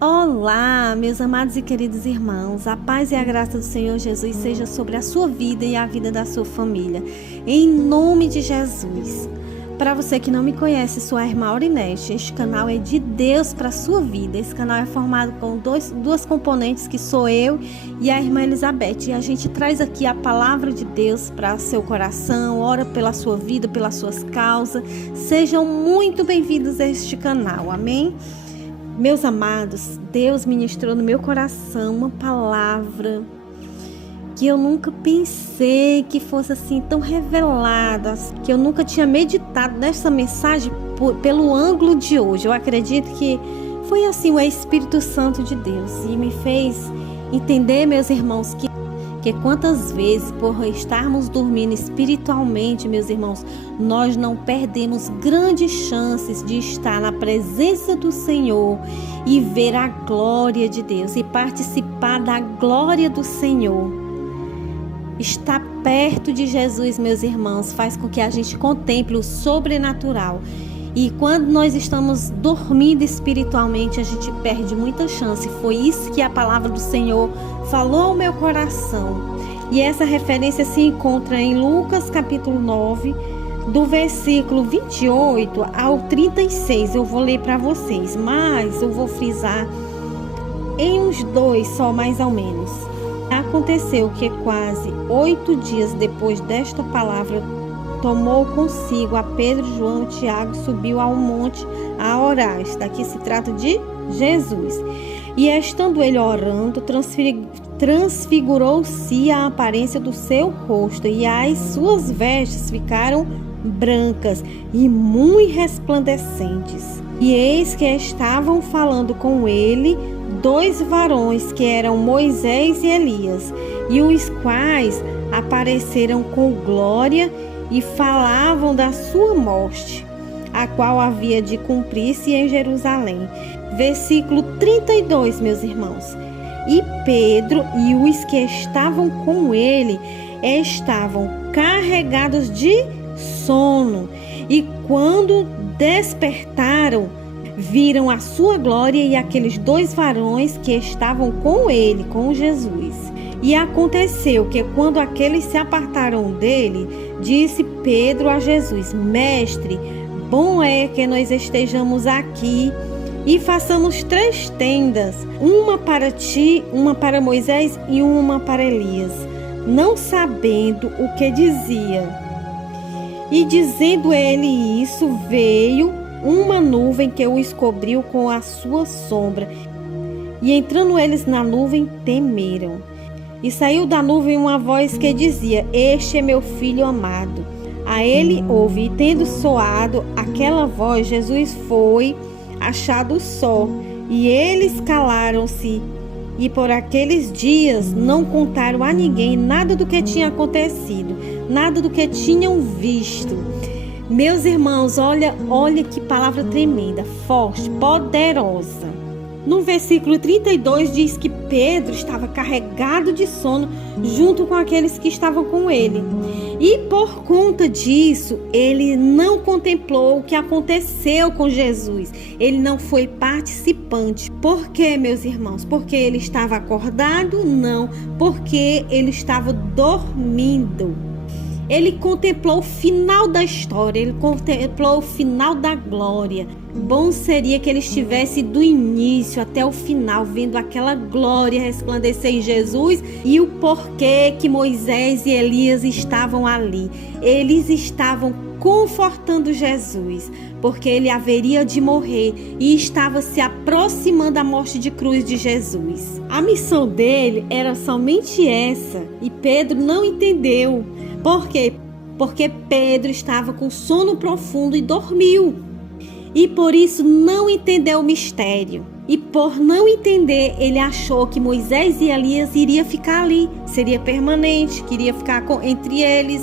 Olá, meus amados e queridos irmãos, a paz e a graça do Senhor Jesus seja sobre a sua vida e a vida da sua família, em nome de Jesus. Para você que não me conhece, sou a irmã Aurinete. Este canal é de Deus para a sua vida. Esse canal é formado com duas componentes, que sou eu e a irmã Elizabeth. E a gente traz aqui a palavra de Deus para seu coração, ora pela sua vida, pelas suas causas. Sejam muito bem-vindos a este canal, amém? Meus amados, Deus ministrou no meu coração uma palavra que eu nunca pensei que fosse assim tão revelada, que eu nunca tinha meditado nessa mensagem pelo ângulo de hoje. Eu acredito que foi assim o Espírito Santo de Deus e me fez entender, meus irmãos, que quantas vezes, por estarmos dormindo espiritualmente, meus irmãos, nós não perdemos grandes chances de estar na presença do Senhor e ver a glória de Deus e participar da glória do Senhor. Estar perto de Jesus, meus irmãos, faz com que a gente contemple o sobrenatural. E quando nós estamos dormindo espiritualmente, a gente perde muita chance. Foi isso que a palavra do Senhor falou ao meu coração. E essa referência se encontra em Lucas capítulo 9, do versículo 28 ao 36. Eu vou ler para vocês, mas eu vou frisar em uns dois só, mais ou menos. Aconteceu que quase 8 dias depois desta palavra, tomou consigo a Pedro, João e Tiago, subiu ao monte a orar. Daqui se trata de Jesus. E estando ele orando, transfigurou-se a aparência do seu rosto, e as suas vestes ficaram brancas e muito resplandecentes. E eis que estavam falando com ele 2 varões, que eram Moisés e Elias, e os quais apareceram com glória e falavam da sua morte, a qual havia de cumprir-se em Jerusalém. Versículo 32, meus irmãos. E Pedro e os que estavam com ele estavam carregados de sono, e quando despertaram, viram a sua glória e aqueles 2 varões que estavam com ele, com Jesus. E aconteceu que quando aqueles se apartaram dele, disse Pedro a Jesus: Mestre, bom é que nós estejamos aqui e façamos 3 tendas, uma para ti, uma para Moisés e uma para Elias, não sabendo o que dizia. E dizendo ele isso, veio uma nuvem que os cobriu com a sua sombra, e entrando eles na nuvem, temeram. E saiu da nuvem uma voz que dizia: Este é meu filho amado, a ele ouve. E tendo soado aquela voz, Jesus foi achado só, e eles calaram-se, e por aqueles dias não contaram a ninguém nada do que tinha acontecido, nada do que tinham visto. Meus irmãos, olha que palavra tremenda, forte, poderosa. No versículo 32 diz que Pedro estava carregado de sono junto com aqueles que estavam com ele. E por conta disso, ele não contemplou o que aconteceu com Jesus. Ele não foi participante. Por quê, meus irmãos? Porque ele estava acordado? Não, porque ele estava dormindo. Ele contemplou o final da história, ele contemplou o final da glória. Bom seria que ele estivesse do início até o final, vendo aquela glória resplandecer em Jesus e o porquê que Moisés e Elias estavam ali. Eles estavam confortando Jesus, porque ele haveria de morrer e estava se aproximando da morte de cruz de Jesus. A missão dele era somente essa, e Pedro não entendeu. Por quê? Porque Pedro estava com sono profundo e dormiu. E por isso não entendeu o mistério. E por não entender, ele achou que Moisés e Elias iriam ficar ali. Seria permanente, queria ficar entre eles.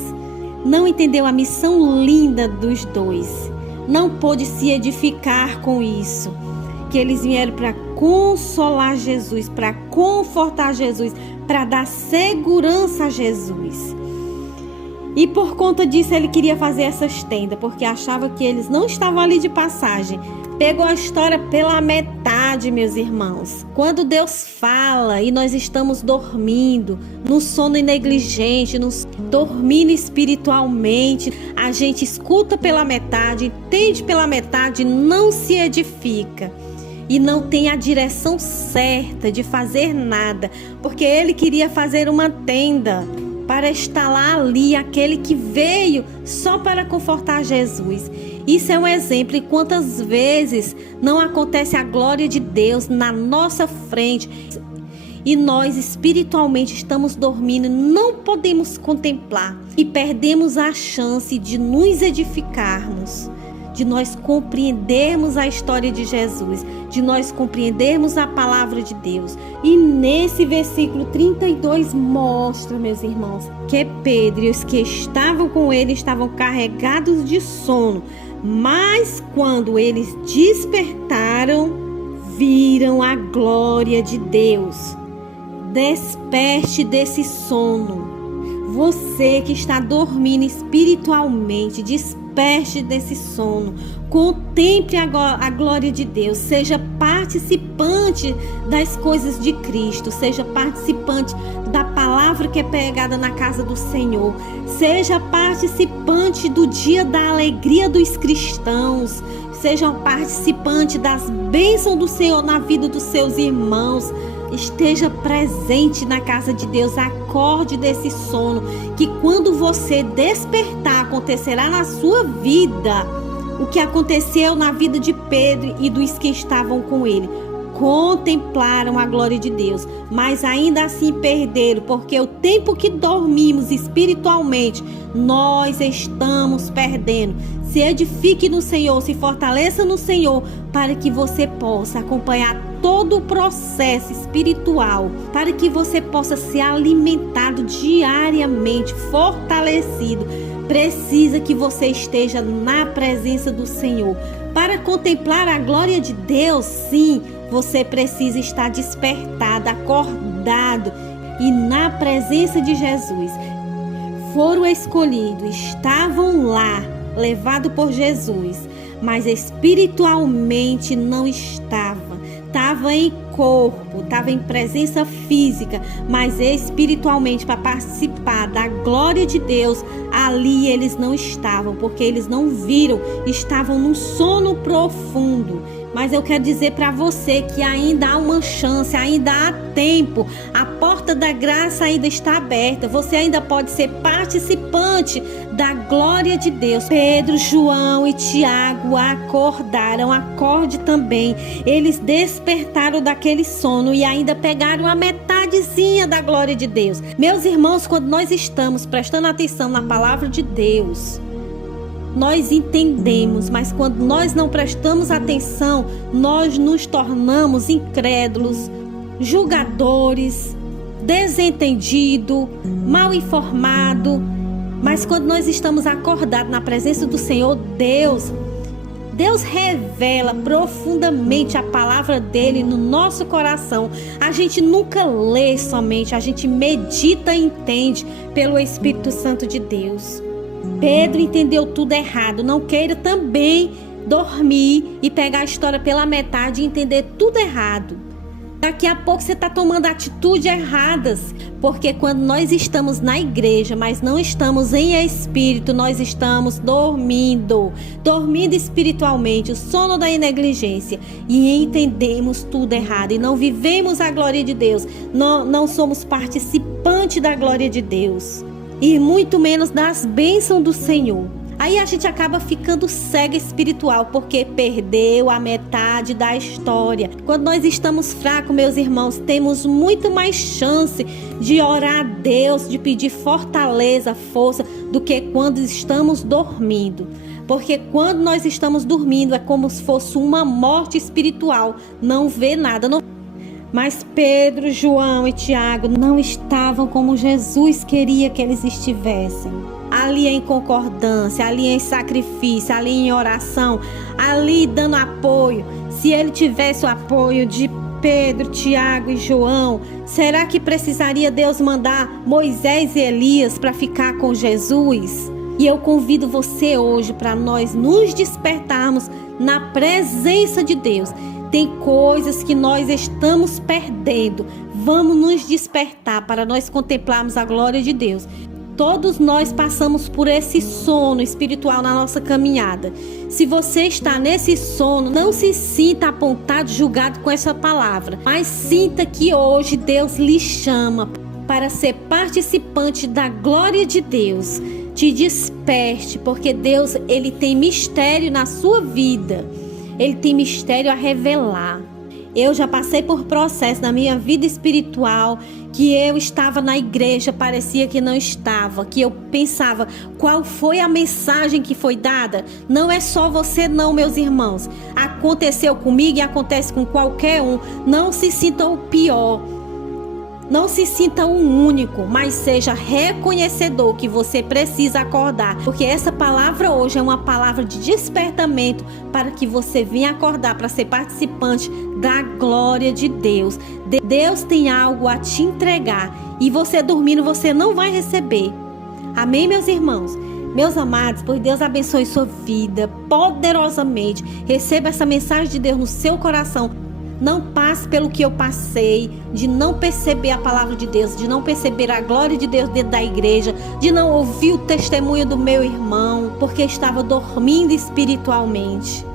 Não entendeu a missão linda dos 2. Não pôde se edificar com isso. Que eles vieram para consolar Jesus, para confortar Jesus, para dar segurança a Jesus. E por conta disso ele queria fazer essas tendas, porque achava que eles não estavam ali de passagem, Pegou a história pela metade, meus irmãos. Quando Deus fala e nós estamos dormindo, no sono negligente, dormindo espiritualmente, a gente escuta pela metade, entende pela metade, não se edifica. E não tem a direção certa de fazer nada, porque ele queria fazer uma tenda para instalar ali aquele que veio só para confortar Jesus. Isso é um exemplo, e quantas vezes não acontece a glória de Deus na nossa frente e nós espiritualmente estamos dormindo, não podemos contemplar e perdemos a chance de nos edificarmos, de nós compreendermos a história de Jesus, de nós compreendermos a palavra de Deus. E nesse versículo 32 mostra, meus irmãos, que Pedro e os que estavam com ele estavam carregados de sono, mas quando eles despertaram, viram a glória de Deus. Desperte desse sono. Você que está dormindo espiritualmente, desperte desse sono. Contemple a glória de Deus. Seja participante das coisas de Cristo. Seja participante da palavra que é pregada na casa do Senhor. Seja participante do dia da alegria dos cristãos. Seja participante das bênçãos do Senhor na vida dos seus irmãos. Esteja presente na casa de Deus, acorde desse sono, que quando você despertar, acontecerá na sua vida o que aconteceu na vida de Pedro e dos que estavam com ele. Contemplaram a glória de Deus, mas ainda assim perderam, porque o tempo que dormimos espiritualmente, nós estamos perdendo. Se edifique no Senhor, se fortaleça no Senhor, para que você possa acompanhar todo o processo espiritual, para que você possa ser alimentado diariamente, fortalecido. Precisa que você esteja na presença do Senhor. Para contemplar a glória de Deus, sim, você precisa estar despertado, acordado e na presença de Jesus. Foram escolhidos, estavam lá, levados por Jesus, mas espiritualmente não estava. Estava em corpo, estava em presença física, mas espiritualmente, para participar da glória de Deus, ali eles não estavam, porque eles não viram, estavam num sono profundo. Mas eu quero dizer para você que ainda há uma chance, ainda há tempo, a porta da graça ainda está aberta, você ainda pode ser participante da glória de Deus. Pedro, João e Tiago acordaram, acorde também. Eles despertaram daquele sono e ainda pegaram a metadezinha da glória de Deus. Meus irmãos, quando nós estamos prestando atenção na palavra de Deus, nós entendemos, mas quando nós não prestamos atenção, nós nos tornamos incrédulos, julgadores, desentendidos, mal informados. Mas quando nós estamos acordados na presença do Senhor, Deus revela profundamente a palavra dele no nosso coração. A gente nunca lê somente, a gente medita e entende pelo Espírito Santo de Deus. Pedro entendeu tudo errado. Não queira também dormir e pegar a história pela metade e entender tudo errado. Daqui a pouco você está tomando atitudes erradas, porque quando nós estamos na igreja, mas não estamos em espírito, nós estamos dormindo espiritualmente, o sono da negligência, e entendemos tudo errado, e não vivemos a glória de Deus, não somos participantes da glória de Deus, e muito menos das bênçãos do Senhor. Aí a gente acaba ficando cego espiritual, porque perdeu a metade da história. Quando nós estamos fracos, meus irmãos, temos muito mais chance de orar a Deus, de pedir fortaleza, força, do que quando estamos dormindo. Porque quando nós estamos dormindo é como se fosse uma morte espiritual, não vê nada. Mas Pedro, João e Tiago não estavam como Jesus queria que eles estivessem. Ali em concordância, ali em sacrifício, ali em oração, ali dando apoio. Se ele tivesse o apoio de Pedro, Tiago e João, será que precisaria Deus mandar Moisés e Elias para ficar com Jesus? E eu convido você hoje para nós nos despertarmos na presença de Deus. Tem coisas que nós estamos perdendo. Vamos nos despertar para nós contemplarmos a glória de Deus. Todos nós passamos por esse sono espiritual na nossa caminhada. Se você está nesse sono, não se sinta apontado, julgado com essa palavra, mas sinta que hoje Deus lhe chama para ser participante da glória de Deus. Te desperte, porque Deus, Ele tem mistério na sua vida. Ele tem mistério a revelar. Eu já passei por processo na minha vida espiritual que eu estava na igreja, parecia que não estava, que eu pensava, qual foi a mensagem que foi dada? Não é só você não, meus irmãos. Aconteceu comigo e acontece com qualquer um. Não se sinta o pior. Não se sinta o único, mas seja reconhecedor que você precisa acordar. Porque essa palavra hoje é uma palavra de despertamento para que você venha acordar para ser participante da glória de Deus. Deus tem algo a te entregar e você dormindo você não vai receber. Amém, meus irmãos? Meus amados, por Deus abençoe sua vida poderosamente. Receba essa mensagem de Deus no seu coração. Não passe pelo que eu passei, de não perceber a palavra de Deus, de não perceber a glória de Deus dentro da igreja, de não ouvir o testemunho do meu irmão, porque estava dormindo espiritualmente.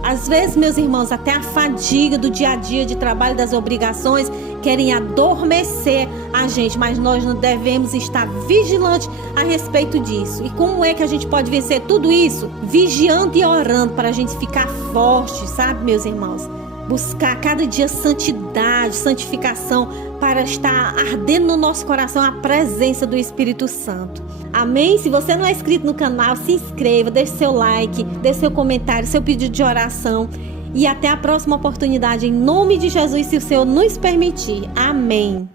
Às vezes, meus irmãos, até a fadiga do dia a dia de trabalho, das obrigações, querem adormecer a gente, mas nós não devemos estar vigilantes a respeito disso. E como é que a gente pode vencer tudo isso? Vigiando e orando para a gente ficar forte, sabe, meus irmãos? Buscar cada dia santidade, santificação, para estar ardendo no nosso coração a presença do Espírito Santo. Amém? Se você não é inscrito no canal, se inscreva, deixe seu like, deixe seu comentário, seu pedido de oração. E até a próxima oportunidade, em nome de Jesus, se o Senhor nos permitir. Amém.